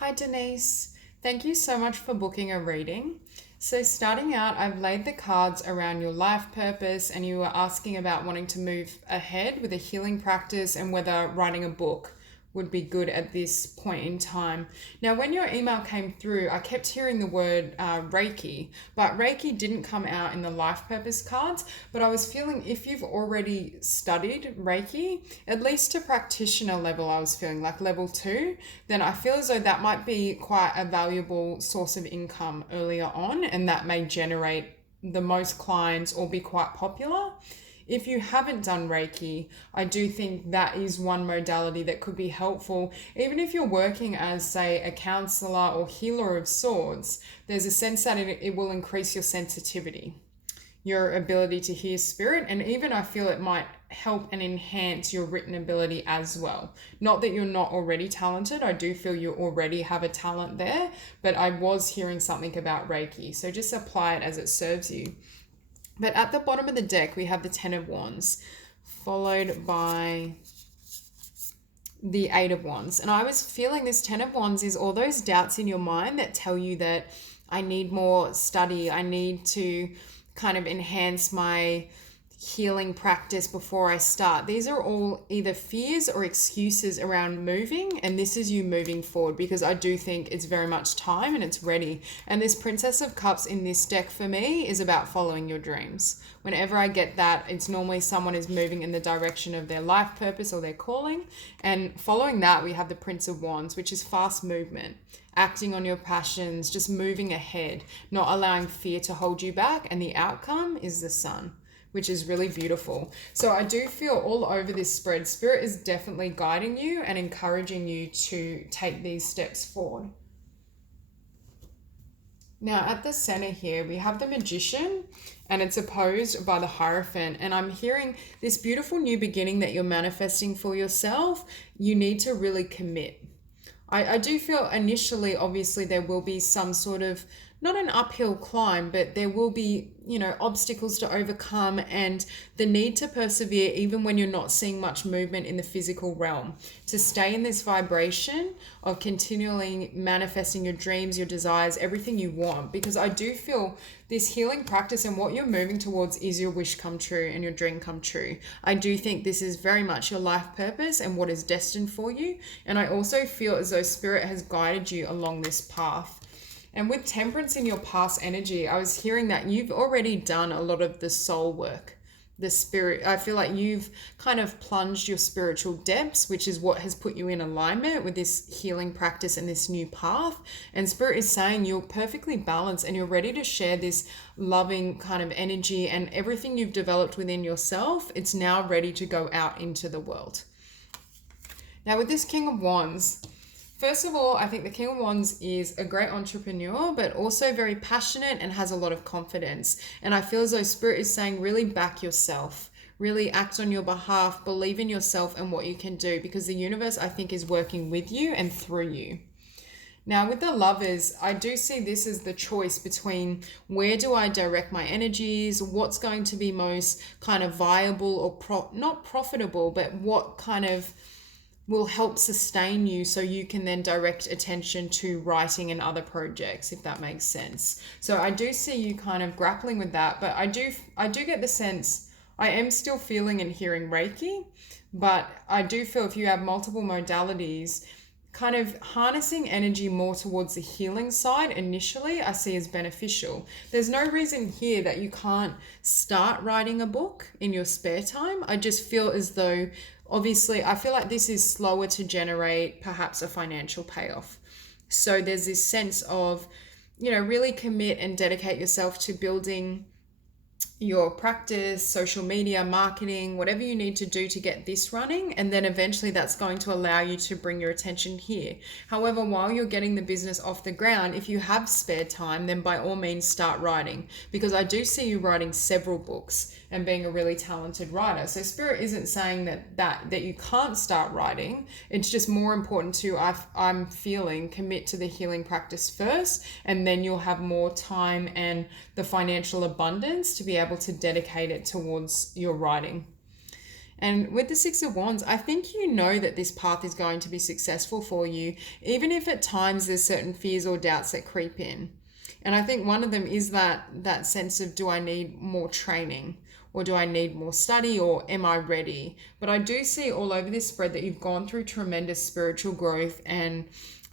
Hi, Denise. Thank you so much for booking a reading. So, starting out, I've laid the cards around your life purpose, and you were asking about wanting to move ahead with a healing practice and whether writing a book would be good at this point in time. Now, when your email came through, I kept hearing the word Reiki, but Reiki didn't come out in the life purpose cards. But I was feeling if you've already studied Reiki, at least to practitioner level, I was feeling like level two, then I feel as though that might be quite a valuable source of income earlier on, and that may generate the most clients or be quite popular. If you haven't done Reiki, I do think that is one modality that could be helpful. Even if you're working as, say, a counselor or healer of sorts, there's a sense that it will increase your sensitivity, your ability to hear spirit, and even I feel it might help and enhance your written ability as well. Not that you're not already talented, I do feel you already have a talent there, but I was hearing something about Reiki, so just apply it as it serves you. But at the bottom of the deck, we have the Ten of Wands, followed by the Eight of Wands. And I was feeling this Ten of Wands is all those doubts in your mind that tell you that I need more study, I need to kind of enhance my healing practice before I start. These are all either fears or excuses around moving, and this is you moving forward because I do think it's very much time and it's ready. And this Princess of Cups in this deck for me is about following your dreams. Whenever I get that, it's normally someone is moving in the direction of their life purpose or their calling. And following that, we have the Prince of Wands, which is fast movement, acting on your passions, just moving ahead, not allowing fear to hold you back. And the outcome is the Sun, which is really beautiful. So I do feel all over this spread, Spirit is definitely guiding you and encouraging you to take these steps forward. Now at the center here, we have the Magician, and it's opposed by the Hierophant. And I'm hearing this beautiful new beginning that you're manifesting for yourself. You need to really commit. I do feel initially, obviously, there will be some sort of, not an uphill climb, but there will be, obstacles to overcome and the need to persevere even when you're not seeing much movement in the physical realm. To stay in this vibration of continually manifesting your dreams, your desires, everything you want. Because I do feel this healing practice and what you're moving towards is your wish come true and your dream come true. I do think this is very much your life purpose and what is destined for you. And I also feel as though Spirit has guided you along this path. And with Temperance in your past energy, I was hearing that you've already done a lot of the soul work, the spirit. I feel like you've kind of plunged your spiritual depths, which is what has put you in alignment with this healing practice and this new path. And Spirit is saying you're perfectly balanced and you're ready to share this loving kind of energy, and everything you've developed within yourself, it's now ready to go out into the world. Now with this King of Wands, first of all, I think the King of Wands is a great entrepreneur, but also very passionate and has a lot of confidence. And I feel as though Spirit is saying really back yourself, really act on your behalf, believe in yourself and what you can do, because the universe, I think, is working with you and through you. Now with the Lovers, I do see this as the choice between where do I direct my energies, what's going to be most kind of viable or not profitable, but what kind of will help sustain you so you can then direct attention to writing and other projects, if that makes sense. So I do see you kind of grappling with that, but I do get the sense, I am still feeling and hearing Reiki, but I do feel if you have multiple modalities, kind of harnessing energy more towards the healing side initially, I see as beneficial. There's no reason here that you can't start writing a book in your spare time. I just feel as though, obviously, I feel like this is slower to generate perhaps a financial payoff. So there's this sense of, really commit and dedicate yourself to building your practice, social media, marketing, whatever you need to do to get this running. And then eventually that's going to allow you to bring your attention here. However, while you're getting the business off the ground, if you have spare time, then by all means start writing, because I do see you writing several books and being a really talented writer. So Spirit isn't saying that you can't start writing. It's just more important to, I'm feeling, commit to the healing practice first, and then you'll have more time and the financial abundance to be able to dedicate it towards your writing. And with the Six of Wands, I think you know that this path is going to be successful for you, even if at times there's certain fears or doubts that creep in. And I think one of them is that sense of, do I need more training? Or do I need more study, or am I ready? But I do see all over this spread that you've gone through tremendous spiritual growth and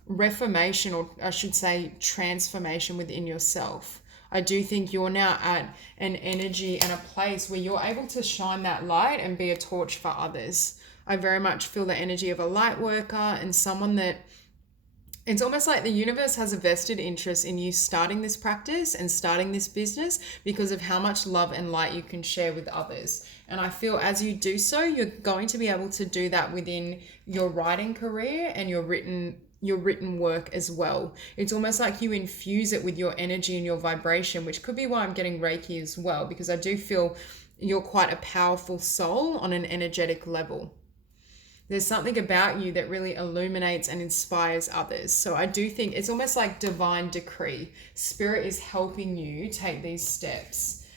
reformation, or I should say transformation within yourself. I do think you're now at an energy and a place where you're able to shine that light and be a torch for others. I very much feel the energy of a light worker and someone that, it's almost like the universe has a vested interest in you starting this practice and starting this business because of how much love and light you can share with others. And I feel as you do so, you're going to be able to do that within your writing career and your written work as well. It's almost like you infuse it with your energy and your vibration, which could be why I'm getting Reiki as well, because I do feel you're quite a powerful soul on an energetic level. There's something about you that really illuminates and inspires others. So I do think it's almost like divine decree. Spirit is helping you take these steps.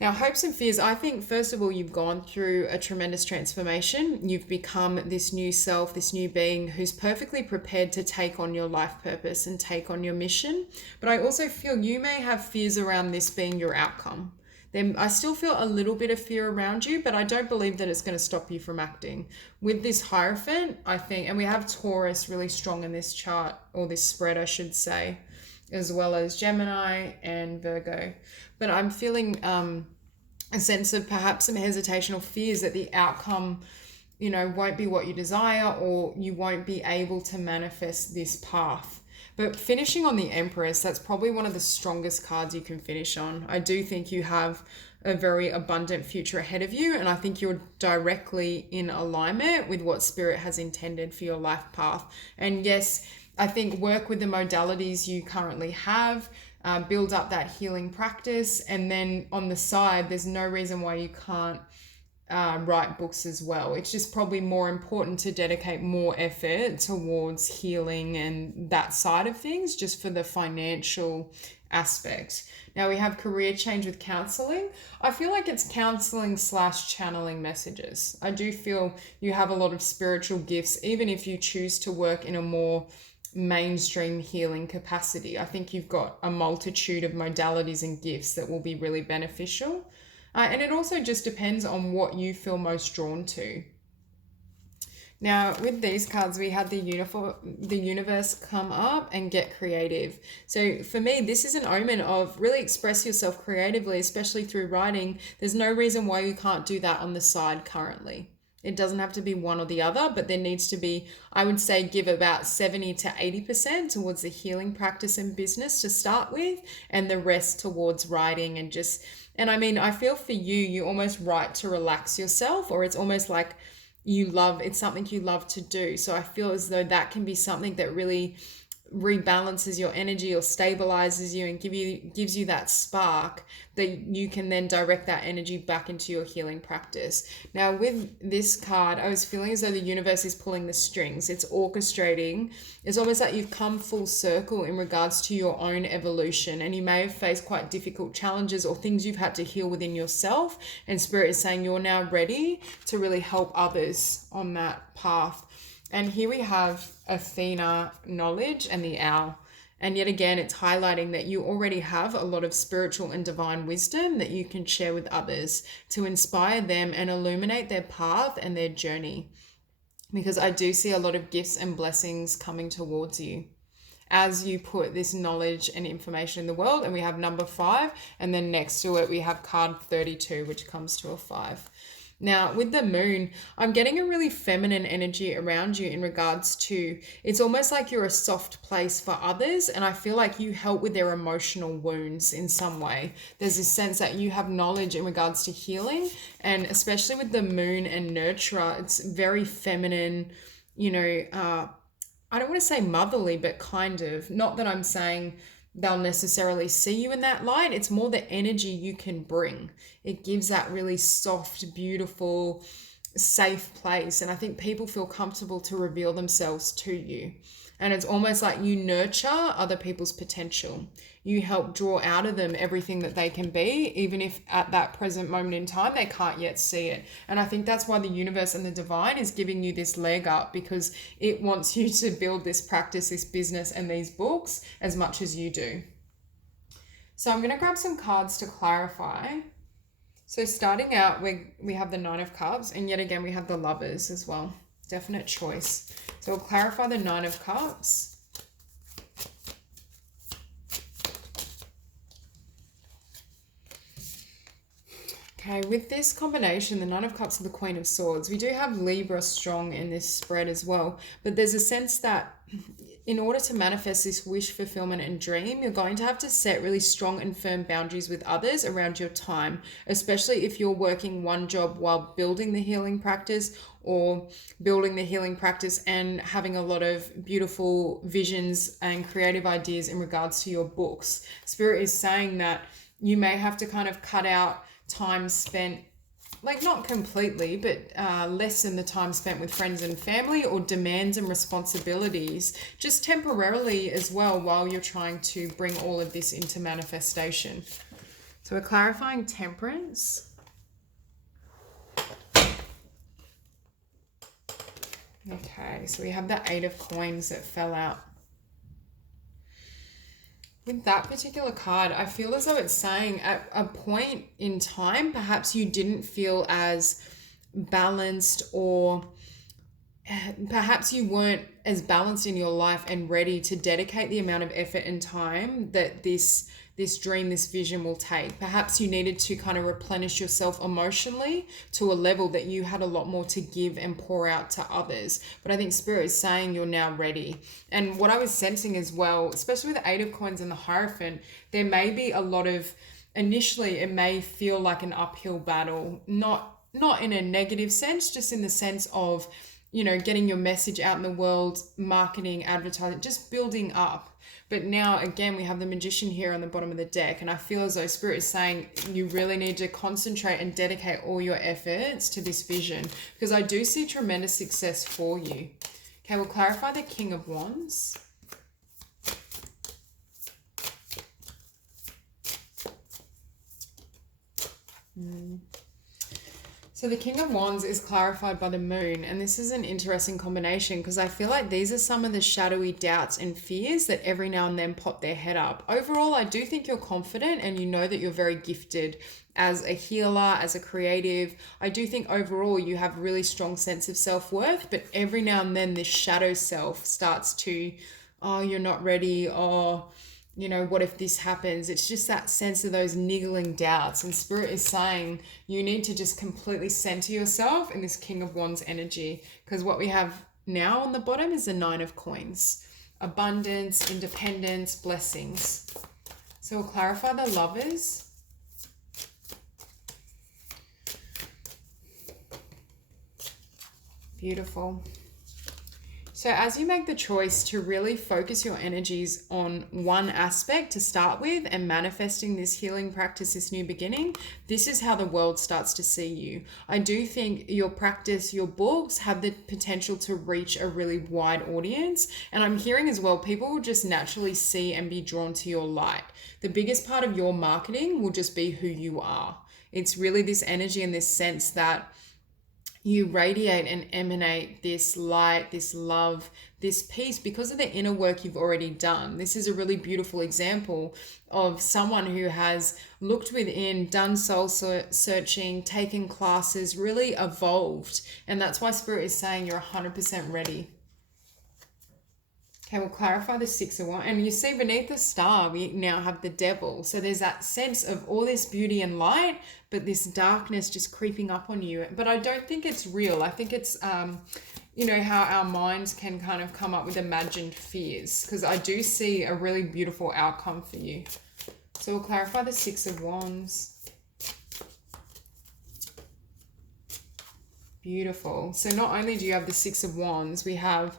Now, hopes and fears, I think, first of all, you've gone through a tremendous transformation. You've become this new self, this new being who's perfectly prepared to take on your life purpose and take on your mission. But I also feel you may have fears around this being your outcome. Then I still feel a little bit of fear around you, but I don't believe that it's going to stop you from acting. With this Hierophant, I think, and we have Taurus really strong in this chart, or this spread, I should say, as well as Gemini and Virgo. But I'm feeling a sense of perhaps some hesitation or fears that the outcome, won't be what you desire, or you won't be able to manifest this path. But finishing on the Empress, that's probably one of the strongest cards you can finish on. I do think you have a very abundant future ahead of you, and I think you're directly in alignment with what Spirit has intended for your life path. And yes, I think work with the modalities you currently have, build up that healing practice, and then on the side, there's no reason why you can't write books as well. It's just probably more important to dedicate more effort towards healing and that side of things, just for the financial aspect. Now we have career change with counseling. I feel like it's counseling / channeling messages. I do feel you have a lot of spiritual gifts, even if you choose to work in a more mainstream healing capacity. I think you've got a multitude of modalities and gifts that will be really beneficial. And it also just depends on what you feel most drawn to. Now, with these cards, we had the universe come up and get creative. So for me, this is an omen of really express yourself creatively, especially through writing. There's no reason why you can't do that on the side currently. It doesn't have to be one or the other, but there needs to be, I would say, give about 70 to 80% towards the healing practice and business to start with, and the rest towards writing and I mean, I feel for you, you almost write to relax yourself, or it's almost like it's something you love to do. So I feel as though that can be something that really rebalances your energy or stabilizes you and gives you that spark that you can then direct that energy back into your healing practice. Now with this card, I was feeling as though the universe is pulling the strings. It's orchestrating. It's almost like you've come full circle in regards to your own evolution, and you may have faced quite difficult challenges or things you've had to heal within yourself, and Spirit is saying you're now ready to really help others on that path. And here we have Athena, knowledge, and the owl. And yet again, it's highlighting that you already have a lot of spiritual and divine wisdom that you can share with others to inspire them and illuminate their path and their journey. Because I do see a lot of gifts and blessings coming towards you as you put this knowledge and information in the world. And we have number 5, and then next to it, we have card 32, which comes to a 5. Now, with the moon, I'm getting a really feminine energy around you in regards to, it's almost like you're a soft place for others, and I feel like you help with their emotional wounds in some way. There's this sense that you have knowledge in regards to healing, and especially with the moon and nurturer, it's very feminine, I don't want to say motherly, but kind of. Not that I'm saying they'll necessarily see you in that light. It's more the energy you can bring. It gives that really soft, beautiful, safe place. And I think people feel comfortable to reveal themselves to you. And it's almost like you nurture other people's potential. You help draw out of them everything that they can be, even if at that present moment in time they can't yet see it. And I think that's why the universe and the divine is giving you this leg up, because it wants you to build this practice, this business, and these books as much as you do. So I'm going to grab some cards to clarify. So starting out, we have the Nine of Cups, and yet again we have the Lovers as well. Definite choice. So we'll clarify the Nine of Cups. Okay, with this combination, the Nine of Cups and the Queen of Swords, we do have Libra strong in this spread as well. But there's a sense that in order to manifest this wish, fulfillment, and dream, you're going to have to set really strong and firm boundaries with others around your time, especially if you're working one job while building the healing practice, or building the healing practice and having a lot of beautiful visions and creative ideas in regards to your books. Spirit is saying that you may have to kind of cut out time spent, like not completely, but lessen the time spent with friends and family, or demands and responsibilities, just temporarily as well, while you're trying to bring all of this into manifestation. So we're clarifying Temperance. Okay, so we have the Eight of Coins that fell out. With that particular card, I feel as though it's saying at a point in time, perhaps you didn't feel as balanced, or perhaps you weren't as balanced in your life and ready to dedicate the amount of effort and time that this dream, this vision will take. Perhaps you needed to kind of replenish yourself emotionally to a level that you had a lot more to give and pour out to others. But I think Spirit is saying you're now ready. And what I was sensing as well, especially with the Eight of Coins and the Hierophant, there may be a lot of, initially it may feel like an uphill battle, not in a negative sense, just in the sense of, you know, getting your message out in the world, marketing, advertising, just building up. But now, again, we have the Magician here on the bottom of the deck. And I feel as though Spirit is saying you really need to concentrate and dedicate all your efforts to this vision, because I do see tremendous success for you. Okay, we'll clarify the King of Wands. So the King of Wands is clarified by the Moon, and this is an interesting combination, because I feel like these are some of the shadowy doubts and fears that every now and then pop their head up. Overall, I do think you're confident and you know that you're very gifted as a healer, as a creative. I do think overall you have a really strong sense of self-worth, but every now and then this shadow self starts to, oh, you're not ready, or you know, what if this happens? It's just that sense of those niggling doubts. And Spirit is saying you need to just completely center yourself in this King of Wands energy, because what we have now on the bottom is the Nine of Coins. Abundance, independence, blessings. So we'll clarify the Lovers. Beautiful. So as you make the choice to really focus your energies on one aspect to start with and manifesting this healing practice, this new beginning, this is how the world starts to see you. I do think your practice, your books have the potential to reach a really wide audience. And I'm hearing as well, people will just naturally see and be drawn to your light. The biggest part of your marketing will just be who you are. It's really this energy and this sense that you radiate and emanate this light, this love, this peace because of the inner work you've already done. This is a really beautiful example of someone who has looked within, done soul searching, taken classes, really evolved. And that's why Spirit is saying you're 100% ready. Okay, we'll clarify the Six of Wands. And you see beneath the star, we now have the Devil. So there's that sense of all this beauty and light, but this darkness just creeping up on you. But I don't think it's real. I think it's, you know, how our minds can kind of come up with imagined fears, because I do see a really beautiful outcome for you. So we'll clarify the Six of Wands. Beautiful. So not only do you have the Six of Wands, we have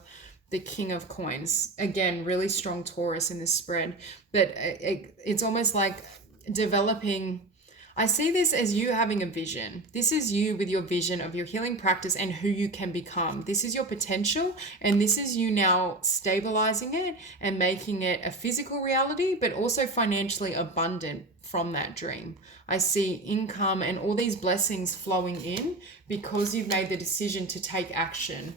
the King of Coins. Again, really strong Taurus in this spread, but it's almost like developing I see this as you having a vision. This is you with your vision of your healing practice and who you can become. This is your potential, and this is you now stabilizing it and making it a physical reality, but also financially abundant from that dream. I see income and all these blessings flowing in because you've made the decision to take action.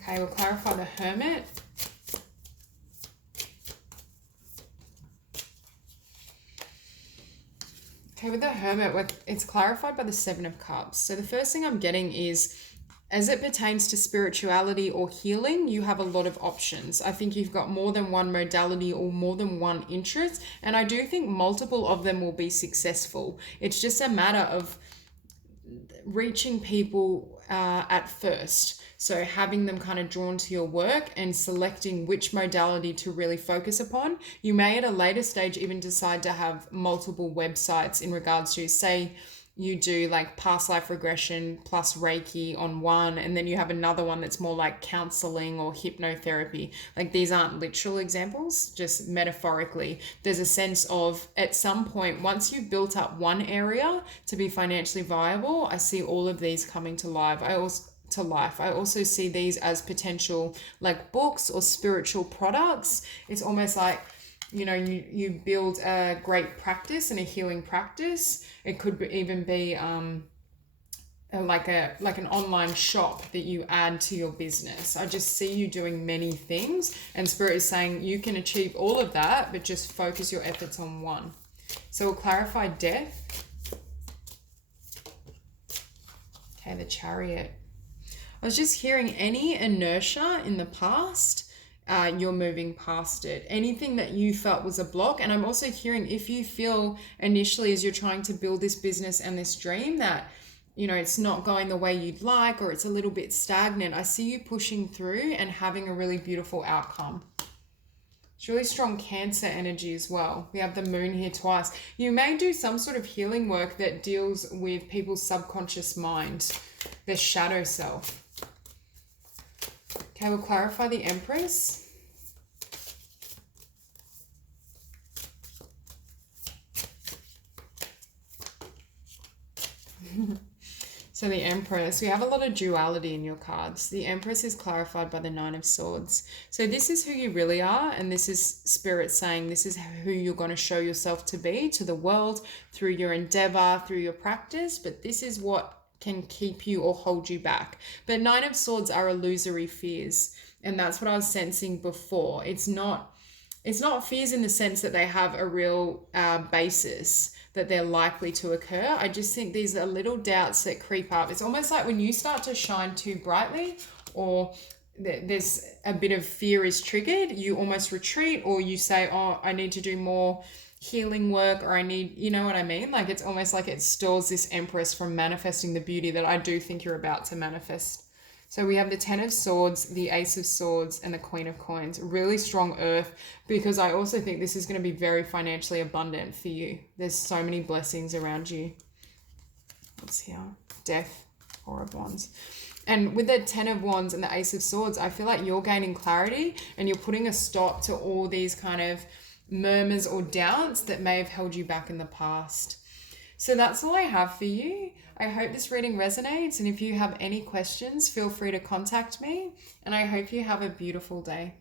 Okay, we'll clarify the Hermit. Okay, with the Hermit, it's clarified by the Seven of Cups. So the first thing I'm getting is, as it pertains to spirituality or healing, you have a lot of options. I think you've got more than one modality or more than one interest, and I do think multiple of them will be successful. It's just a matter of reaching people at first. So having them kind of drawn to your work and selecting which modality to really focus upon. You may at a later stage even decide to have multiple websites in regards to, say, you do like past life regression plus Reiki on one, and then you have another one that's more like counseling or hypnotherapy. Like, these aren't literal examples, just metaphorically. There's a sense of, at some point, once you've built up one area to be financially viable, I see all of these coming to life. I also see these as potential like books or spiritual products. It's almost like, you build a great practice and a healing practice. It could even be like an online shop that you add to your business. I just see you doing many things, and Spirit is saying you can achieve all of that, but just focus your efforts on one. So we'll clarify Death. Okay, the Chariot. I was just hearing any inertia in the past, you're moving past it. Anything that you felt was a block. And I'm also hearing, if you feel initially as you're trying to build this business and this dream that, it's not going the way you'd like, or it's a little bit stagnant, I see you pushing through and having a really beautiful outcome. It's really strong Cancer energy as well. We have the Moon here twice. You may do some sort of healing work that deals with people's subconscious mind, their shadow self. Okay, we'll clarify the Empress. So the Empress, we have a lot of duality in your cards. The Empress is clarified by the Nine of Swords. So this is who you really are, and this is Spirit saying this is who you're going to show yourself to be to the world through your endeavor, through your practice, but this is what can keep you or hold you back. But Nine of Swords are illusory fears, and that's what I was sensing before. It's not fears in the sense that they have a real basis, that they're likely to occur. I just think these are little doubts that creep up. It's almost like when you start to shine too brightly, or there's a bit of fear is triggered, you almost retreat, or you say, oh, I need to do more healing work, or I need, you know what I mean? Like, it's almost like it stalls this Empress from manifesting the beauty that I do think you're about to manifest. So we have the Ten of Swords, the Ace of Swords, and the Queen of Coins. Really strong Earth, because I also think this is going to be very financially abundant for you. There's so many blessings around you. What's here? Death, Four of Wands. And with the Ten of Wands and the Ace of Swords, I feel like you're gaining clarity and you're putting a stop to all these kind of murmurs or doubts that may have held you back in the past. So that's all I have for you. I hope this reading resonates, and if you have any questions, feel free to contact me, and I hope you have a beautiful day.